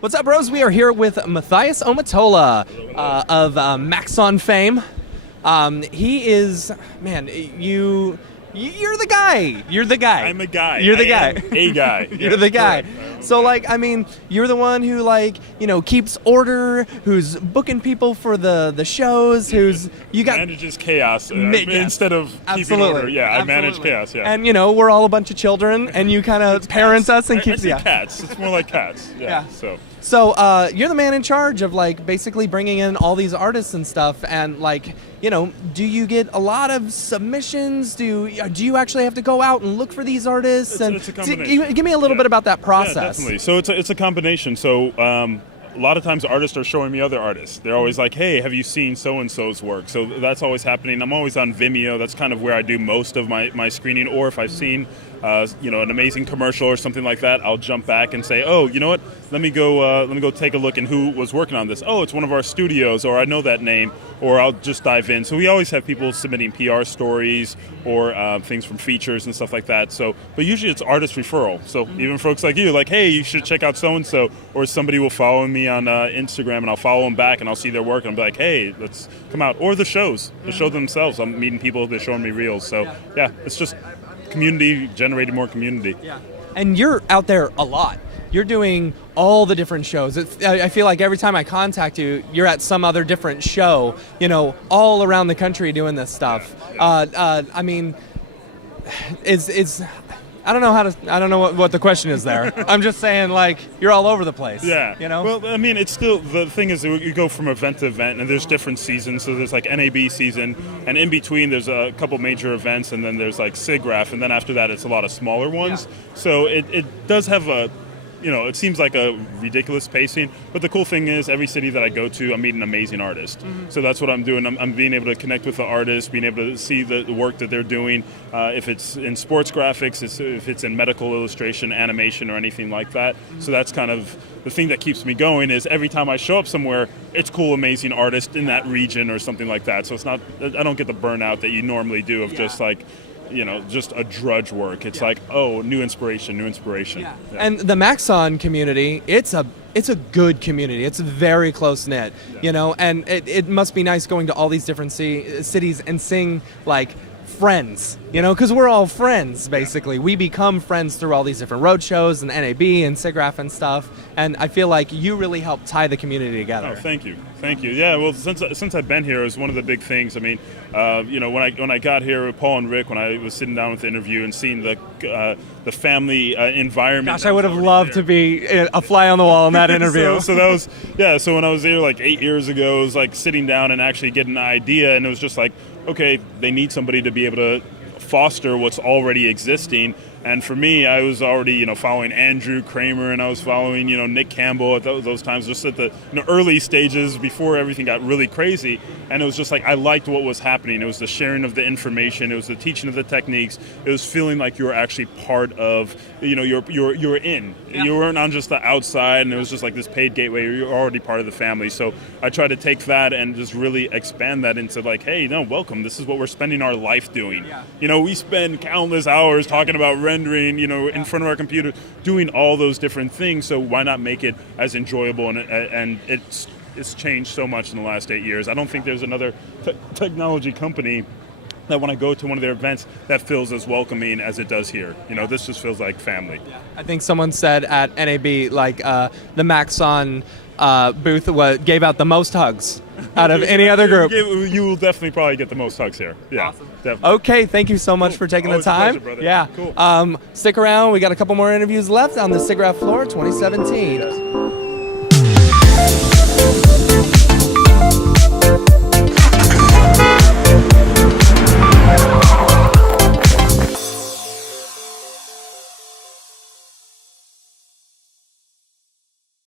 What's up, bros? We are here with Mathias Omatola of Maxon fame. He is, man, you're the guy. You're the guy. I'm a guy. You're the guy. A guy. You're the guy. So, you're the one who, keeps order, who's booking people for the shows, manages chaos instead of keeping order. Yeah, I manage chaos, yeah. And, we're all a bunch of children, and you kind of parent us and keep... Yeah. Cats. It's more like cats. Yeah. So you're the man in charge of basically bringing in all these artists and stuff, and do you get a lot of submissions? Do you actually have to go out and look for these artists? It's a combination. Give me a little bit about that process. Yeah, definitely. So it's a combination. So a lot of times artists are showing me other artists. They're always like, hey, have you seen so-and-so's work? So that's always happening. I'm always on Vimeo. That's kind of where I do most of my screening. Or if I've seen an amazing commercial or something like that, I'll jump back and say, oh, you know what? Let me go take a look and who was working on this. Oh, it's one of our studios, or I know that name, or I'll just dive in. So we always have people submitting PR stories or things from features and stuff like that. So, but usually it's artist referral. So even folks like you, like, hey, you should check out so-and-so, or somebody will follow me on Instagram, and I'll follow them back and I'll see their work and I'll be like, hey, let's come out. Or the shows, the show themselves. I'm meeting people, they're showing me reels. So yeah, it's just community, generating more community. Yeah. And you're out there a lot. You're doing all the different shows. I feel like every time I contact you, you're at some other different show, all around the country doing this stuff. I don't know what the question is there. I'm just saying, you're all over the place. Yeah. Well, it's still, the thing is, you go from event to event, and there's different seasons. So there's NAB season, and in between there's a couple major events, and then there's Siggraph, and then after that it's a lot of smaller ones. Yeah. So it does have it seems like a ridiculous pacing, but the cool thing is every city that I go to, I'm meeting an amazing artist. Mm-hmm. So that's what I'm doing. I'm being able to connect with the artist, being able to see the work that they're doing, if it's in sports graphics, if it's in medical illustration, animation, or anything like that. Mm-hmm. So that's kind of the thing that keeps me going, is every time I show up somewhere, it's cool, amazing artist in that region or something like that. So it's not, I don't get the burnout that you normally do of just just a drudge work. It's new inspiration. Yeah. And the Maxon community, it's a good community. It's very close-knit, and it must be nice going to all these different cities and seeing, friends, because we're all friends, basically. We become friends through all these different road shows and NAB and Siggraph and stuff, and I feel like you really help tie the community together. Oh, thank you. Yeah, well, since I've been here, it was one of the big things. When I got here with Paul and Rick, when I was sitting down with the interview and seeing the family environment. Gosh, I would have loved to be a fly on the wall in that interview. So that was, so when I was there 8 years ago, it was sitting down and actually getting an idea, and it was just okay, they need somebody to be able to foster what's already existing. And for me, I was already, following Andrew Kramer, and I was following, Nick Campbell at those times, just at the early stages before everything got really crazy. And it was just I liked what was happening. It was the sharing of the information. It was the teaching of the techniques. It was feeling like you were actually part of, you're in. Yeah. You weren't on just the outside, and it was just this paid gateway. You're already part of the family. So I try to take that and just really expand that into hey, no, welcome. This is what we're spending our life doing. Yeah. We spend countless hours talking about rendering, in front of our computer, doing all those different things. So why not make it as enjoyable? And it's changed so much in the last 8 years. I don't think there's another technology company that when I go to one of their events that feels as welcoming as it does here. This just feels like family. Yeah. I think someone said at NAB, the Maxon booth gave out the most hugs out of any other group. You will definitely probably get the most hugs here. Yeah, awesome. Definitely. Okay, thank you so much for taking the time. A pleasure, brother. Yeah, cool. Stick around. We got a couple more interviews left on the Siggraph floor 2017.